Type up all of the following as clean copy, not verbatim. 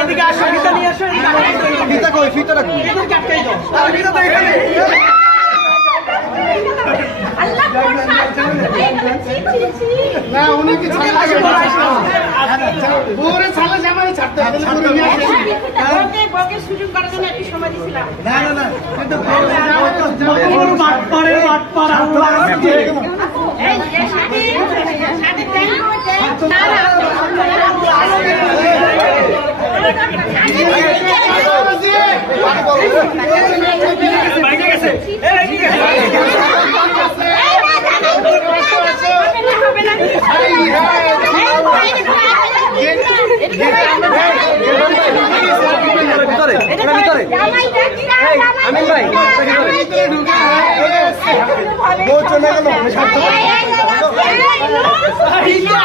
এদিকে আসো, ফিতা নিয়ে আসো। ফিতা কই? ফিতাটা কই? না উনি কি ছাড়া পুরো ছাড়া জামাই ছাড়তে হবে বকে শুটিং করার জন্য একটু সময় দিয়েছিলাম। না না না কিন্তু বাটপাড়ে বাটপাড় আল্লাহ এই যে সাথে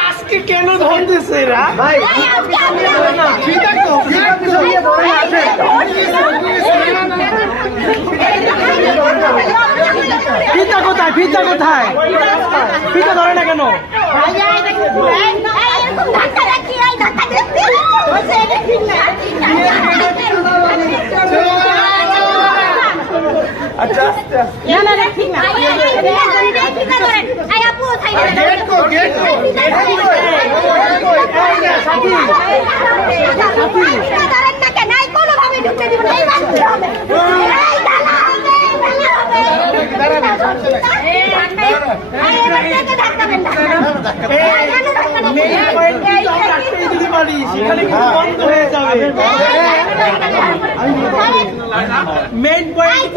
আজকে কেন ধরতেছে এরা? ভাই ফিতা কোথায়? ফিতা কোথায়? ফিতা ধরে না কেন? আচ্ছা সেখানে বন্ধ হয়ে যাবে। মেইন পয়েন্ট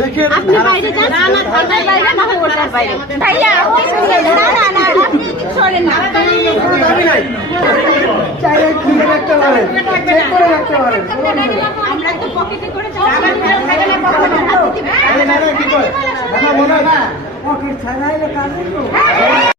দেখে আপনি বাইরে যান না, না থানার বাইরে না হয় ওটার বাইরে ভাইয়া না না না আপনি সরেন না চাইলে খুলে রাখতে পারেন, চেক করে রাখতে পারেন। আমরা তো পকেটে করে যাওয়া না না কি কয়? না মনে হয় না পকেট ছাড়াইলে কাজ